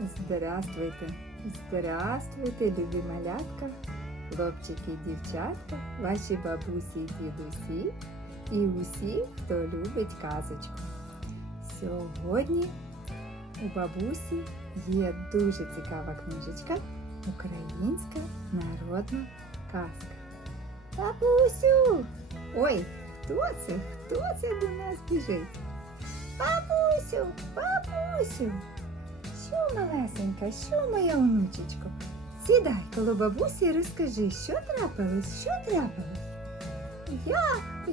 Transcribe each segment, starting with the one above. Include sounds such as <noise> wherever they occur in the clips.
Здравствуйте, здравствуйте, любі малятка, хлопчики і дівчатка, ваші бабусі і дідусі і усі, хто любить казочку. Сьогодні у бабусі є дуже цікава книжечка Українська народна казка. Бабусю! Ой, хто це? Хто це до нас біжить? Бабусю, бабусю! Що, малесенька, що моя онучечко? Сідай коло бабусі і розкажи, що трапилось, що трапилось? Я,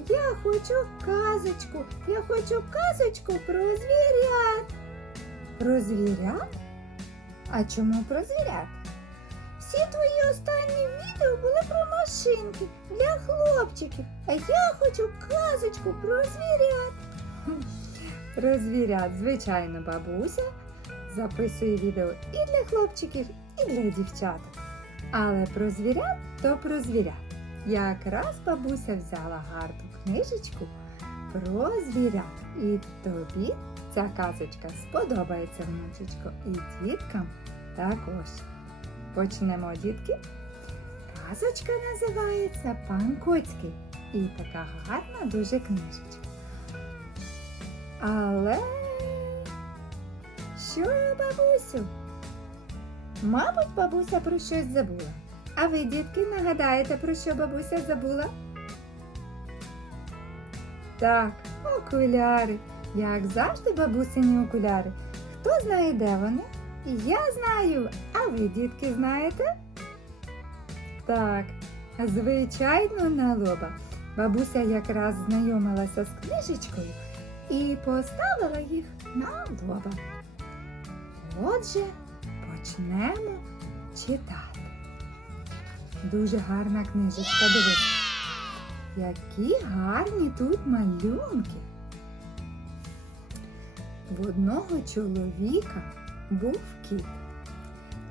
я хочу казочку, я хочу казочку про звірят. Про звірят? А чому про звірят? Всі твої останні відео були про машинки для хлопчиків, а я хочу казочку про звірят. Про звірят, звичайно, бабуся записує відео і для хлопчиків, і для дівчаток. Але про звірят то про звірят. Якраз бабуся взяла гарну книжечку про звірят. І тобі ця казочка сподобається, внучечко, і діткам також. Почнемо, дітки. Казочка називається Пан Коцький. І така гарна дуже книжечка. Але що я, бабусю? Мабуть, бабуся про щось забула. А ви, дітки, нагадаєте, про що бабуся забула? Так, окуляри. Як завжди, бабусині окуляри. Хто знає, де вони? Я знаю, а ви, дітки, знаєте? Так, звичайно, на лоба. Бабуся якраз знайомилася з книжечкою і поставила їх на лоба. Отже, почнемо читати. Дуже гарна книжечка, дивись. Які гарні тут малюнки. В одного чоловіка був кіт.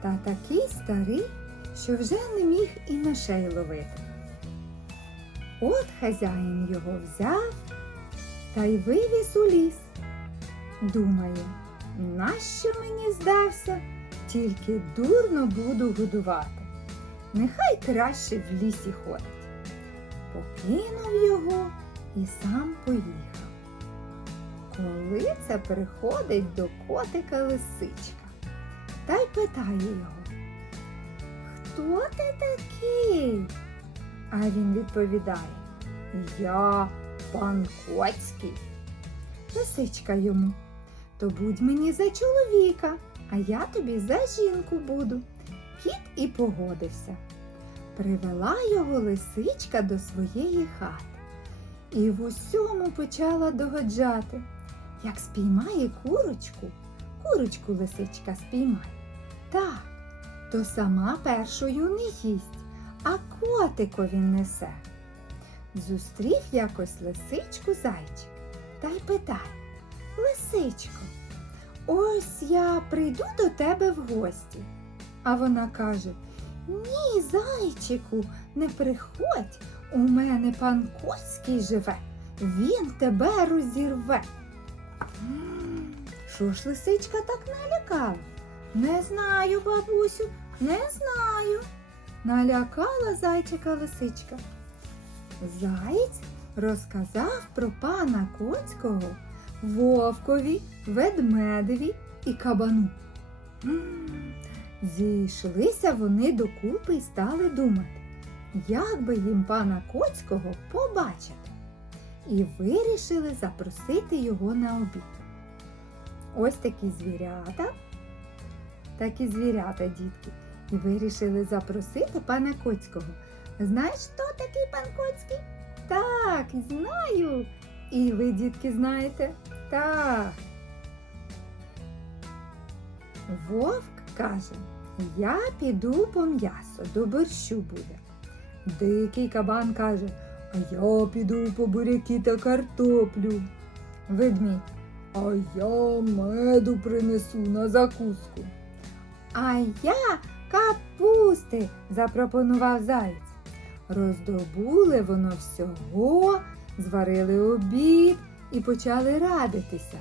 Та такий старий, що вже не міг і мишей ловити. От хазяїн його взяв та й вивіз у ліс. Думає, нащо мені здався, тільки дурно буду годувати. Нехай краще в лісі ходить. Покинув його і сам поїхав. Коли це приходить до котика лисичка та й питає його, Хто ти такий? А він відповідає, Я пан Коцький. Лисичка йому, то будь мені за чоловіка, а я тобі за жінку буду. Кіт і погодився. Привела його лисичка до своєї хати і в усьому почала догоджати. Як спіймає курочку, курочку лисичка спіймає. Так, то сама першою не їсть, а котикові несе. Зустрів якось лисичку зайчик та й питає Лисичко, ось я прийду до тебе в гості. А вона каже Ні, зайчику, не приходь, у мене пан Коцький живе, він тебе розірве. Що ж лисичка так налякала? Не знаю, бабусю, не знаю. Налякала зайчика лисичка. Заєць розказав про пана Коцького вовкові, ведмедеві і кабану. Зійшлися вони докупи і стали думати, як би їм пана Коцького побачити. І вирішили запросити його на обід. Ось такі звірята, такі звірята, дітки, і вирішили запросити пана Коцького. Знаєш, хто такий пан Коцький? Так, знаю. І ви, дітки, знаєте? Так. Вовк каже, я піду по м'ясо, до борщу буде. Дикий кабан каже, а я піду по буряки та картоплю. Ведмідь, а я меду принесу на закуску. А я капусти, запропонував заєць. Роздобули воно всього, зварили обід і почали радитися.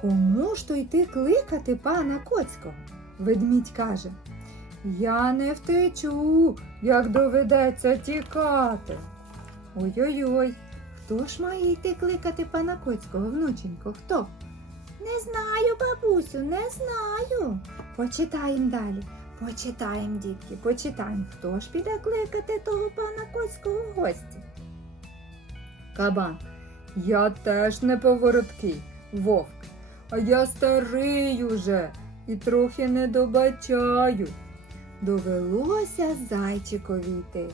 Кому ж то йти кликати пана Коцького? Ведмідь каже, я не втечу, як доведеться тікати. Ой-ой-ой, хто ж має йти кликати пана Коцького, внученько? Хто? Не знаю, бабусю, не знаю. Почитаємо далі. Почитаємо, дітки, почитаємо. Хто ж піде кликати того пана Коцького в гості? Кабан. Я теж не повороткий, вовк. А я старий уже і трохи не добачаю. Довелося зайчикові йти.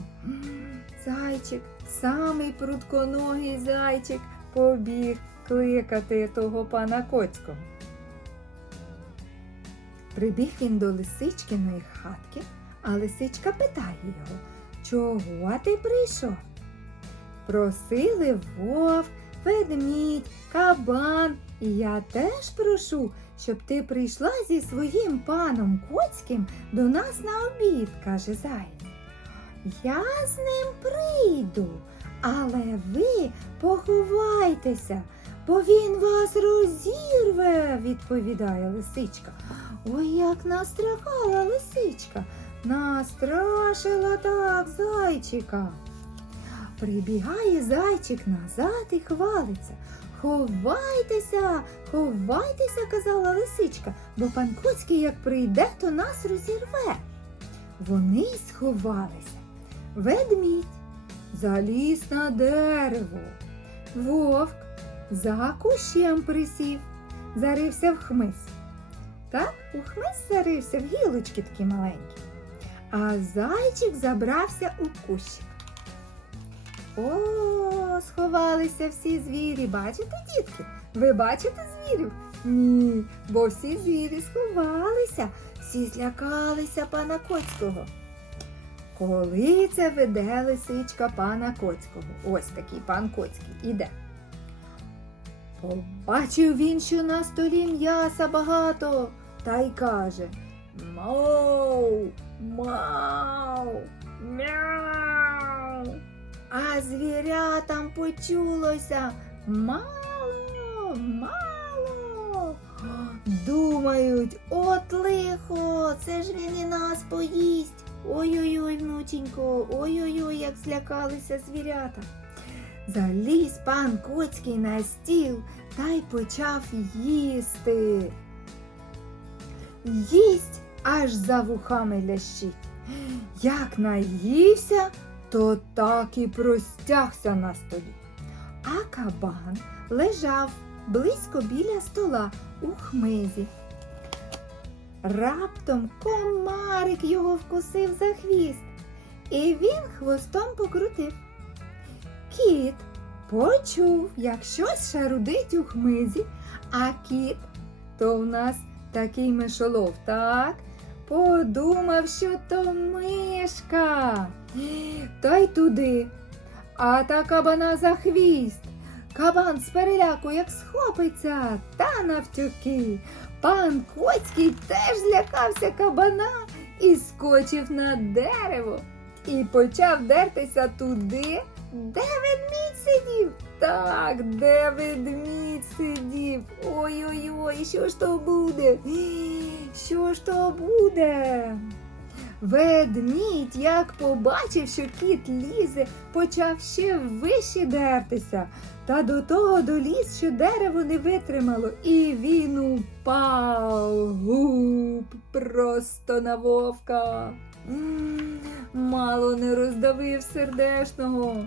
Зайчик, самий прутконогий зайчик, побіг кликати того пана Коцького. Прибіг він до лисичкиної хатки, а лисичка питає його, чого ти прийшов? Просили вовк, ведмідь, кабан, і я теж прошу, щоб ти прийшла зі своїм паном Коцьким до нас на обід, каже Заєць. Я з ним прийду, але ви поховайтеся, бо він вас розірве, відповідає лисичка. Ой, як настрахала лисичка, настрашила так зайчика. Прибігає зайчик назад і хвалиться. Ховайтеся, ховайтеся, казала лисичка, бо пан Коцький, як прийде, то нас розірве. Вони сховалися. Ведмідь заліз на дерево. Вовк за кущем присів, зарився в хмиз. Так, у хмиз зарився в гілочки такі маленькі. А зайчик забрався у кущик. О, сховалися всі звірі. Бачите, дітки? Ви бачите звірів? Ні, бо всі звірі сховалися, всі злякалися пана Коцького. Коли це веде лисичка пана Коцького? Ось такий пан Коцький іде. Побачив він, що на столі м'яса багато, та й каже Мау, мау, мяу. А звірятам почулося мало, мало. Думають, от лихо, це ж він і нас поїсть. Ой-ой-ой, внученько, ой-ой-ой, як злякалися звірята. Заліз пан Коцький на стіл та й почав їсти. Їсть аж за вухами лящить. Як наївся, то так і простягся на столі. А кабан лежав близько біля стола у хмизі. Раптом комарик його вкусив за хвіст, і він хвостом покрутив. Кіт почув, як щось шарудить у хмизі, а кіт то в нас такий мишолов, так? Подумав, що то мишка. <gasps> Та й туди. А та кабана за хвіст. Кабан з переляку як схопиться, та навтюки. Пан Коцький теж злякався кабана і скочив на дерево. І почав дертися туди, де ведмідь сидів. Так, де ведмідь сидів. Ой-ой-ой, що ж то буде? <gasps> Що ж то буде? Ведмідь, як побачив, що кіт лізе, почав ще вище дертися. Та до того доліз, що дерево не витримало, і він упав гуп просто на вовка. Мало не роздавив сердешного.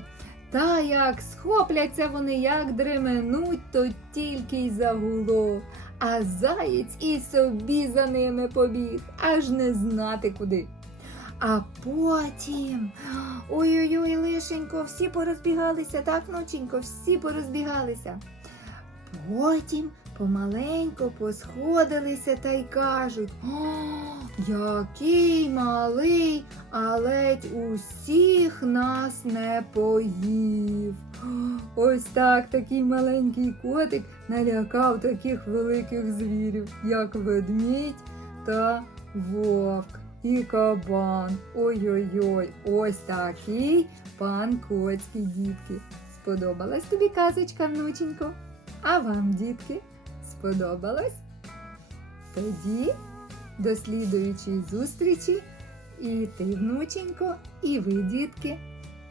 Та як схопляться вони, як дременуть, то тільки й загуло. А заєць і собі за ними побіг, аж не знати куди. А потім. Ой-ой-ой, лишенько, всі порозбігалися, так, внученько, всі порозбігалися. Потім помаленько посходилися та й кажуть: О, який малий, а ледь усіх нас не поїв. Ось так такий маленький котик налякав таких великих звірів, як ведмідь та вовк і кабан. Ой-ой-ой, ось такий пан Коцький, дітки. Сподобалась тобі казочка, внученько? А вам, дітки, сподобалось? Тоді До слідуючої зустрічі. І ти, внученько, і ви, дітки,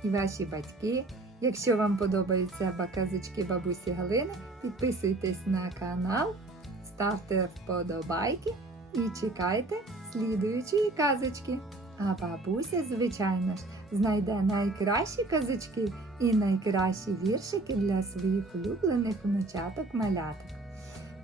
і ваші батьки. Якщо вам подобаються казочки бабусі Галини, підписуйтесь на канал, ставте вподобайки і чекайте слідуючої казочки. А бабуся, звичайно ж, знайде найкращі казочки і найкращі віршики для своїх улюблених внучаток маляток.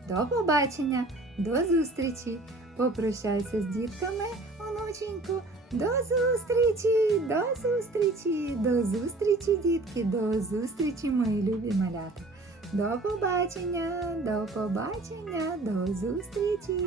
До побачення, до зустрічі! Попрощайся з дітками, онученьку. До зустрічі, до зустрічі, до зустрічі, дітки, до зустрічі, мої любі малята. До побачення, до побачення, до зустрічі.